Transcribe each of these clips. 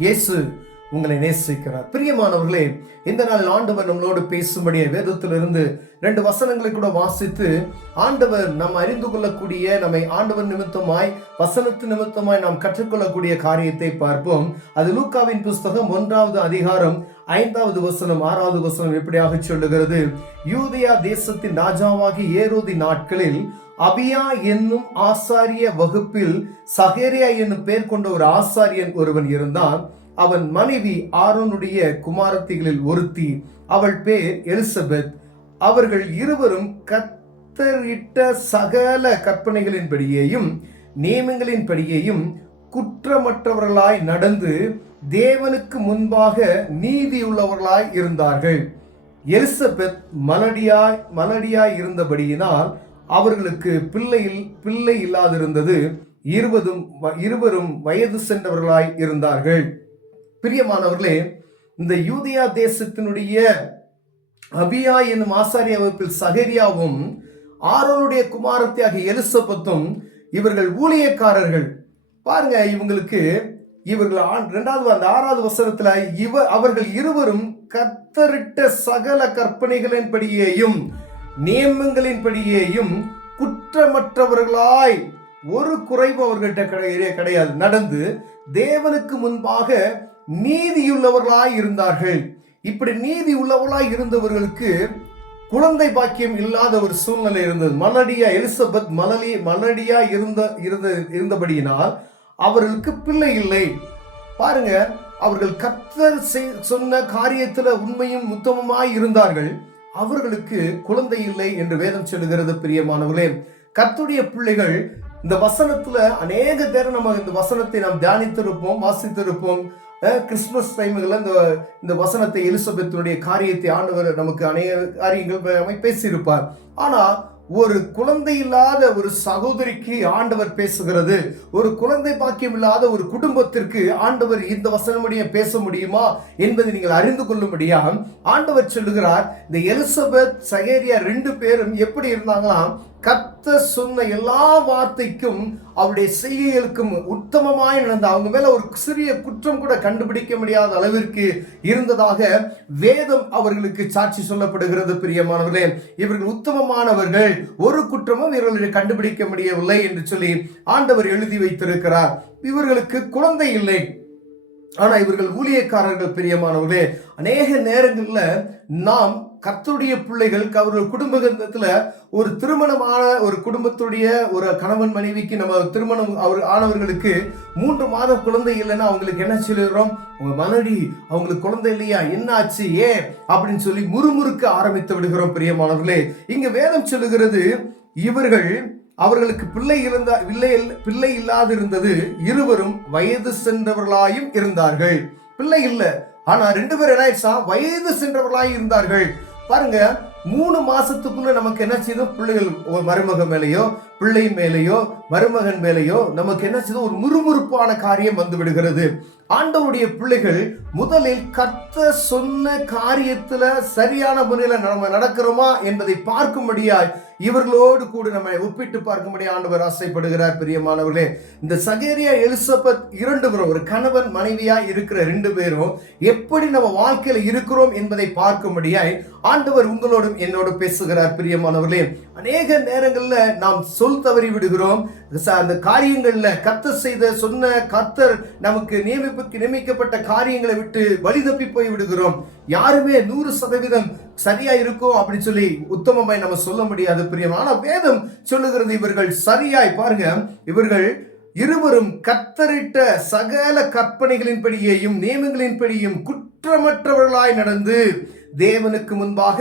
இயேசு உங்களை நேசிக்கிறார். பிரியமானவர்களே, இந்த நாள் ஆண்டவர் நம்மளோடு பேசும்படியே வேதத்திலிருந்து 2 வசனங்களை கூட வாசித்து ஆண்டவர் நாம் அறிந்து கொள்ளக்கூடிய, நம்மை ஆண்டவர் நிமித்தமாய் வசனத்து நிமித்தமாய் நாம் கற்றுக்கொள்ளக்கூடிய காரியத்தை பார்ப்போம். அது லூக்காவின் புஸ்தகம் 1வது அதிகாரம் 5வது வசனம் 6வது வசனம் எப்படியாக சொல்லுகிறது. யூதேயா தேசத்தின் ராஜாவாகி ஏரோதி நாட்களில் அபியா என்னும் ஆசாரிய வகுப்பில் சகேரியா என்னும் பெயர் கொண்ட ஒரு ஆசாரியன் ஒருவன் இருந்தான். அவன் மனைவி ஆரோனுடைய குமாரத்திகளில் ஒருத்தி, அவள் பேர் எலிசபெத். அவர்கள் இருவரும் கர்த்தரிட்ட சகல கற்பனைகளின்படியேயும் நியமங்களின்படியேயும் குற்றமற்றவர்களாய் நடந்து தேவனுக்கு முன்பாக நீதியுள்ளவர்களாய் இருந்தார்கள். எலிசபெத் மலடியாய் இருந்தபடியினால் அவர்களுக்கு பிள்ளை இல்லாதிருந்தது. இருவரும் வயது சென்றவர்களாய் இருந்தார்கள். பிரியமானவர்களே, இந்த யூதேயா தேசத்தினுடைய அபியா என்னும் ஆசாரிய வகுப்பில் சகரியாவும் ஆரோனுடைய குமாரத்தியாகிய எலிசபெத்தும் இவர்கள் ஊழியக்காரர்கள். பாருங்க, இவர்கள் 6வது வசனத்துல அவர்கள் இருவரும் கர்த்தரிட்ட சகல கற்பனைகளின்படியேயும் நியமங்களின்படியேயும் குற்றமற்றவர்களாய், ஒரு குறைவு அவர்கள்ட்ட கிடையாது, நடந்து தேவனுக்கு முன்பாக நீதியுள்ளவர்களாய் இருந்தார்கள். இப்படி நீதி உள்ளவர்களாய் இருந்தவர்களுக்கு குழந்தை பாக்கியம் இல்லாத ஒரு சூழ்நிலை இருந்தது. எலிசபெத் மலடியா இருந்தபடியினால் அவர்களுக்கு பிள்ளை இல்லை. பாருங்க, அவர்கள் கர்த்தர் சொன்ன காரியத்துல உண்மையும் உத்தமமாய் இருந்தார்கள். அவர்களுக்கு குழந்தை இல்லை என்று வேதம் சொல்லுகிறது. பிரியமானவர்களே, கர்த்தருடைய பிள்ளைகள் இந்த வசனத்துல அநேக பேர் நம்ம இந்த வசனத்தை நாம் தியானித்திருப்போம், வாசித்திருப்போம். கிறிஸ்துமஸ் டைம்ல இந்த வசனத்தை எலிசபெத்தினுடைய காரியத்தை ஆண்டவர் நமக்கு அநேக காரியங்கள் பேசியிருப்பார். ஆனா ஒரு குழந்தை இல்லாத ஒரு சகோதரிக்கு ஆண்டவர் பேசுகிறது. ஒரு குழந்தை பாக்கியம் இல்லாத ஒரு குடும்பத்திற்கு ஆண்டவர் இந்த வசனமுடைய பேச முடியுமா என்பதை நீங்கள் அறிந்து கொள்ளும்படியா ஆண்டவர் சொல்லுகிறார். இந்த எலிசபெத் சகேரியா 2 பேரும் எப்படி இருந்தாங்களாம், கர்த்தர் சொன்ன எல்லா வார்த்தைக்கும் அவருடைய செய்கைகளுக்கும் உத்தமமாய் நடந்த, அவங்க மேல ஒரு சிறிய குற்றம் கூட கண்டுபிடிக்க முடியாத அளவிற்கு இருந்ததாக வேதம் அவர்களுக்கு சாட்சி சொல்லப்படுகிறது. பிரியமானவர்களே, இவர்கள் உத்தமமானவர்கள், ஒரு குற்றமும் இவர்களை கண்டுபிடிக்க முடியவில்லை என்று சொல்லி ஆண்டவர் எழுதி வைத்திருக்கிறார். இவர்களுக்கு குழந்தை இல்லை, ஆனா இவர்கள் ஊழியக்காரர்கள். பிரியமானவர்களே, அநேக நேரங்கள்ல நாம் கர்த்தருடைய பிள்ளைகள் அவர்கள் குடும்பத்துல ஒரு திருமணமான ஒரு குடும்பத்துடைய ஒரு கணவன் மனைவிக்கு நம்ம திருமணம் ஆனவர்களுக்கு 3 மாதம் குழந்தை இல்லைன்னா அவங்களுக்கு என்ன சொல்லுறோம், உங்க மனைவி அவங்களுக்கு குழந்தை இல்லையா, என்ன ஆச்சு, ஏன் அப்படின்னு சொல்லி முறுமுறுக்க ஆரம்பித்து விடுகிறோம். பிரியமானவர்களே, இங்க வேதம் சொல்லுகிறது, அவர்களுக்கு பிள்ளை இல்லாதிருந்தது. இருவரும் வயது சென்றவர்களாயும் இருந்தார்கள். பிள்ளை இல்லை, ஆனா 2 பேர் என்ன ஆயிடுச்சா, வயது சென்றவர்களாய் இருந்தார்கள். பாருங்க, 3 மாசத்துக்குள்ள நமக்கு என்ன செய்தோம், பிள்ளைகள் மருமக மேலேயோ பிள்ளை மேலேயோ மருமகன் மேலேயோ நமக்கு என்ன செய்தோம், ஒரு முறுமுறுப்பான காரியம் வந்து விடுகிறது. ஆண்டவருடைய பிள்ளைகள் முதலில் கர்த்தர் சொன்ன காரியத்துல சரியான முறையில நம்ம நடக்கிறோமா என்பதை பார்க்கும்படியாய் இவர்களோடு கூட நம்ம ஒப்பிட்டு பார்க்கும்படி ஆண்டவர் ஆசைப்படுகிறார். பிரியமானவர்களே, இந்த சகேரியா எலிசபெத் 2 பேரும் ஒரு கணவன் மனைவியா இருக்கிற 2 பேரும் எப்படி நம்ம வாழ்க்கையில இருக்கிறோம் என்பதை பார்க்கும்படியாய் ஆண்டவர் உங்களோடும் என்னோடு பேசுகிறார். பிரியமானவர்களே, அநேக நேரங்கள்ல நாம் சொல் தவறி விடுகிறோம். அந்த காரியங்கள்ல கர்த்தர் நமக்கு நியமிக்கப்பட்ட காரியங்களை விட்டு வழி தப்பி போய் விடுகிறோம். யாருமே 100% சரியா இருக்கும் அப்படின்னு சொல்லி உத்தமமாய் நம்ம சொல்ல முடியாது. பிரியமான வேதம் சொல்லுகிறது, இவர்கள் சரியாய், பாருங்க, இவர்கள் இருவரும் கர்த்தரிட்ட சகல கற்பனைகளின்படியேயும் நியமங்களின்படியும் குற்றமற்றவர்களாய் நடந்து தேவனுக்கு முன்பாக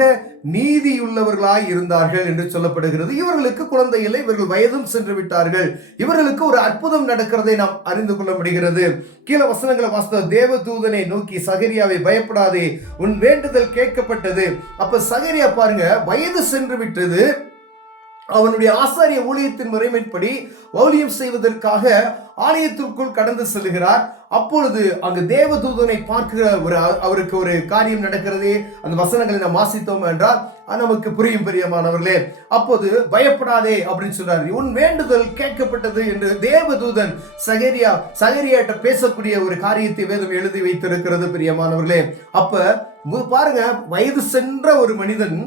நீதியுள்ளவர்களாய் இருந்தார்கள் என்று சொல்லப்படுகிறது. இவர்களுக்கு குழந்தை இல்லை, இவர்கள் வயதும் சென்று விட்டார்கள். இவர்களுக்கு ஒரு அற்புதம் நடக்கிறதை நாம் அறிந்து கொள்ள முடிகிறது. கீழே வசனங்களை வாசித்த, தேவதூதனை நோக்கி சகரியாவை பயப்படாதே, உன் வேண்டுதல் கேட்கப்பட்டது. அப்ப சகரியா பாருங்க, வயது சென்று விட்டது, அவனுடைய ஆசாரிய ஊழியத்தின் முறைமைப்படி ஊழியம் செய்வதற்காக ஆலயத்திற்குள் கடந்து செல்கிறார். அப்பொழுது அங்கு தேவதூதனை பார்க்கிற அவருக்கு ஒரு காரியம் நடக்கிறது. அந்த வசனங்களை நாம் வாசித்தோம் என்றால் நமக்கு புரியும் பிரியமானவர்களே. அப்போது பயப்படாதே அப்படின்னு சொல்றாரு. உன் வேண்டுதல் கேட்கப்பட்டது என்று தேவதூதன் சகரியாட்ட பேசக்கூடிய ஒரு காரியத்தை வேதம் எழுதி வைத்திருக்கிறது பிரியமானவர்களே. அப்ப பாருங்க, வயது சென்ற ஒரு மனிதன்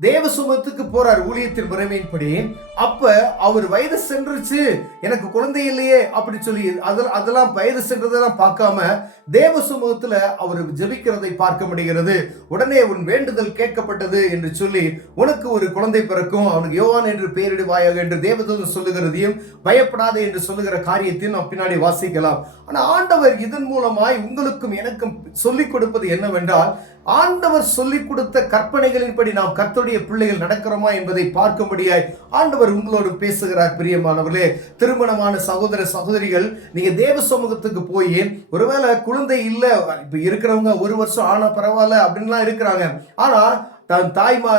தேவ சமூகத்துக்கு போறார் ஊழியத்தின் முறைமையின்படி. அப்ப அவர் வயது சென்றுச்சு, எனக்கு குழந்தை இல்லையே அப்படி சொல்லி அதெல்லாம் வயது சென்றதெல்லாம் பார்க்காம தேவ சமூகத்துல அவர் ஜெபிக்கிறதை பார்க்க முடிகிறது. உடனே உன் வேண்டுதல் கேட்கப்பட்டது என்று சொல்லி உனக்கு ஒரு குழந்தை பிறக்கும், அவனுக்கு யோவான் என்று பெயரிடுவாயாக என்று தேவதூதன் சொல்லுகிறதையும் பயப்படாதே என்று சொல்லுகிற காரியத்தையும் நாம் பின்னாடி வாசிக்கலாம். ஆனா ஆண்டவர் இதன் மூலமாய் உங்களுக்கும் எனக்கும் சொல்லிக் கொடுப்பது என்னவென்றால், ஆண்டவர் சொல்லிக் கொடுத்த கற்பனைகளின்படி நாம் கர்த்தருடைய பிள்ளைகள் நடக்கிறோமா என்பதை பார்க்கும்படியாய் ஆண்டவர் உங்களோடு பேசுகிறார் பிரியமானவர்களே. திருமணமான சகோதர சகோதரிகள், நீங்க தேவ சமூகத்துக்கு போய் ஒருவேளை குழந்தை இல்லை, இப்ப இருக்கிறவங்க ஒரு வருஷம் ஆனா பரவாயில்ல அப்படின்லாம் இருக்கிறாங்க. ஆனா தன்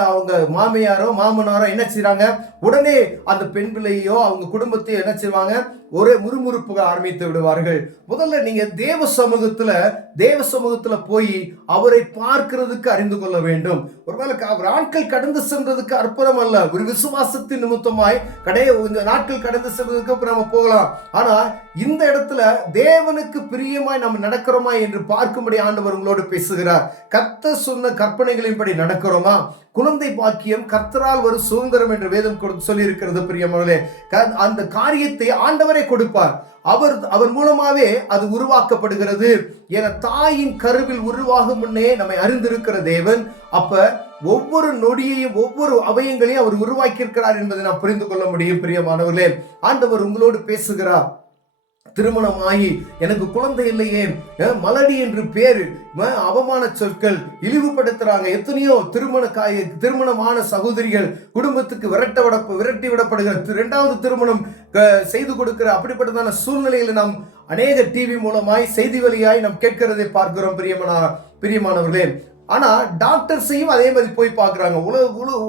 அவங்க மாமியாரோ மாமனாரோ என்ன செய்றாங்க, உடனே அந்த பெண் பிள்ளையோ அவங்க குடும்பத்தையோ என்ன செய்வாங்க, ஒரே முறுமுறுப்புக ஆரம்பித்து விடுவார்கள். முதல்ல நீங்க தேவ சமூகத்துல போய் அவரை பார்க்கிறதுக்கு அறிந்து கொள்ள வேண்டும். ஒருவேளை அவர் நாட்கள் கடந்து சென்றதுக்கு அற்புதம் அல்ல, ஒரு விசுவாசத்தின் நிமித்தமாய் நாட்கள் கடந்து சென்றதுக்கு நம்ம போகலாம். ஆனா இந்த இடத்துல தேவனுக்கு பிரியமாய் நம்ம நடக்கிறோமா என்று பார்க்கும்படி ஆண்டவர் உங்களோடு பேசுகிறார். கர்த்தர் சொன்ன கற்பனைகளின்படி நடக்கிறோமா? குழந்தை பாக்கியம் கர்த்தரால் ஒரு சுதந்திரம் என்று வேதம் சொல்லி இருக்கிறது பிரியமானவர்களே. அந்த காரியத்தை ஆண்டவரே கொடுப்பார். அவர் மூலமாவே அது உருவாக்கப்படுகிறது. என தாயின் கருவில் உருவாகும் முன்னே நம்மை அறிந்திருக்கிற தேவன், அப்ப ஒவ்வொரு நொடியையும் ஒவ்வொரு அவயங்களையும் அவர் உருவாக்கி இருக்கிறார் என்பதை நாம் புரிந்து கொள்ள முடியும் பிரியமானவர்களே. ஆண்டவர் உங்களோடு பேசுகிறார். திருமணமாகி எனக்கு குழந்தை இல்லையே, மலடி என்று பேரு, அவமான சொற்கள், இழிவுபடுத்துறாங்க. எத்தனையோ திருமணமான சகோதரிகள் குடும்பத்துக்கு விரட்டி விடப்படுகிற, இரண்டாவது திருமணம் செய்து கொடுக்கிற அப்படிப்பட்டதான சூழ்நிலையில் நாம் அநேக டிவி மூலமாய் செய்தி வழியாய் நாம் கேட்கிறதை பார்க்கிறோம் பிரியமானவர்களே. ஆனா டாக்டர்ஸையும் அதே மாதிரி போய் பார்க்கிறாங்க.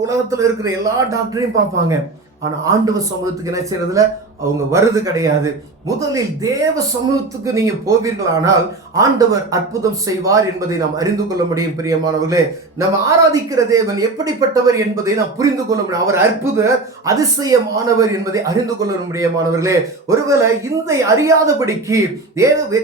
உலகத்துல இருக்கிற எல்லா டாக்டரையும் பார்ப்பாங்க. ஆனா ஆண்டவர் சமூகத்துக்கு என்ன செய்யறதுல அவங்க வருது கிடையாது. முதலில் தேவ சமூகத்துக்கு நீங்க போவீர்களானால் ஆண்டவர் அற்புதம் செய்வார் என்பதை நாம் அறிந்து கொள்ள முடியும் பிரியமானவர்களே. நம்ம ஆராதிக்கிற தேவன் எப்படிப்பட்டவர் என்பதை நாம் புரிந்து கொள்ள முடியும். அவர் அற்புத அதிசயமானவர் என்பதை அறிந்து கொள்ள முடியுமானவர்களே. ஒருவேளை இந்த அறியாதபடிக்கு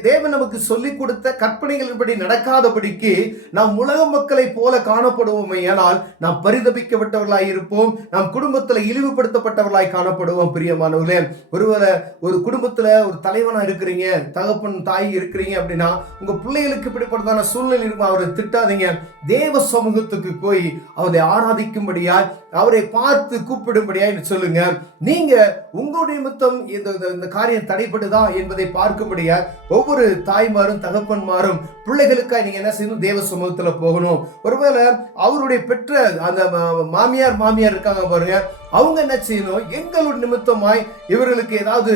தேவன் நமக்கு சொல்லிக் கொடுத்த கற்பனைகளின்படி நடக்காதபடிக்கு நாம் உலக மக்களை போல காணப்படுவோமே, ஆனால் நாம் பரிதபிக்கப்பட்டவர்களாய் இருப்போம். நாம் குடும்பத்தில் இழிவுபடுத்தப்பட்டவர்களாய் காணப்படுவோம் பிரியமானவர்களே. ஒருவேளை ஒரு குடும்பத்துல ஒரு தலைவனா இருக்கிறீங்க, தகப்பன் தாய் இருக்கிறீங்க அப்படின்னா உங்க பிள்ளைகளுக்கு இப்படிப்பட்டதான சூழ்நிலை இருக்கும். அவரை திட்டாதீங்க. தேவ சமூகத்துக்கு போய் அவரை ஆராதிக்கும்படியா, அவரை பார்த்து கூப்பிடும்படியா சொல்லுங்க. நீங்க உங்களுடைய நிமித்தம் இந்த காரியம் தடைப்படுதா என்பதை பார்க்கும்படியா ஒவ்வொரு தாய்மாரும் தகப்பன்மாரும் பிள்ளைகளுக்காக நீங்க என்ன செய்யணும், தேவ சமூகத்துல போகணும். ஒருவேளை அவருடைய பெற்ற அந்த மாமியார் இருக்காங்க பாருங்க, அவங்க என்ன செய்யணும், எங்களுடைய நிமித்தமாய் இவர்களுக்கு ஏதாவது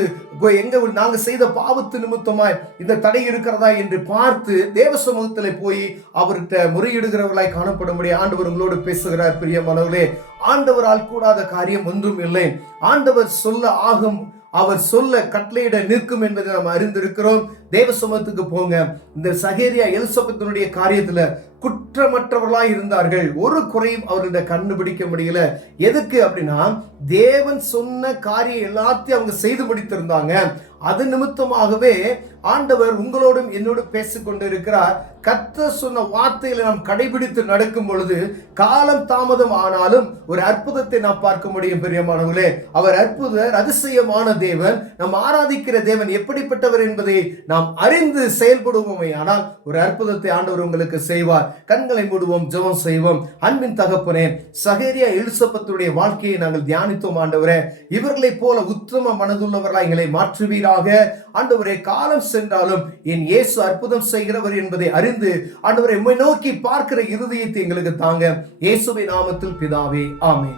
நாங்க செய்த பாவத்து நிமித்தமாய் இந்த தடை இருக்கிறதா என்று பார்த்து தேவ சமூகத்தில் போய் அவர்கிட்ட முறையிடுகிறவர்களாய் காணப்படும்படி ஆண்டவர் உங்களோடு பேசுகிறார் பிரியமானவர்களே. ஆண்டவரால் கூடாத காரியம் ஒன்றும் இல்லை. ஆண்டவர் சொல்ல ஆகும், அவர் சொல்ல கட்டளையிட நிற்கும் என்பதை நாம் அறிந்திருக்கிறோம். தேவ சமூகத்துக்கு போங்க. இந்த சகேரியா எலிசபெத்தினுடைய காரியத்துல குற்றமற்றவர்களாய் இருந்தார்கள். ஒரு குறையும் அவர்கள கண்டுபிடிக்க முடியல. எதுக்கு அப்படின்னா, தேவன் சொன்ன காரியம் எல்லாத்தையும் அவங்க செய்து முடித்திருந்தாங்க. அது நிமித்தமாகவே ஆண்டவர் உங்களோடும் என்னோடும் பேசிக் கொண்டிருக்கிறார். கர்த்தர் சொன்ன வார்த்தைகளை நாம் கடைபிடித்து நடக்கும் பொழுது காலம் தாமதம் ஆனாலும் ஒரு அற்புதத்தை நாம் பார்க்க முடியும் பிரியமானவர்களே. அவர் அற்புதர், அதிசயமான தேவன். நாம் ஆராதிக்கிற தேவன் எப்படிப்பட்டவர் என்பதை நாம் அறிந்து செயல்படுவோமே, ஆனால் ஒரு அற்புதத்தை ஆண்டவர் உங்களுக்கு செய்வார். கண்களை மூடுவோம், ஜெபம் செய்வோம். அன்பின் தகப்பனே, சகேரியா எலிசபெத்துடைய வாழ்க்கையை நாங்கள் தியானித்தோம் ஆண்டவரே. இவர்களை போல உத்தம மனதுள்ளவர்களாய் எங்களை மாற்றுவீராக ஆண்டவரே. காலம் சென்றாலும் என் இயேசு அற்புதம் செய்கிறவர் என்பதை அறிந்து ஆண்டவரை உம்மை நோக்கி பார்க்கிற இருதயத்தை எங்களுக்கு தாங்க. இயேசுவின் நாமத்தில் பிதாவே, ஆமென்.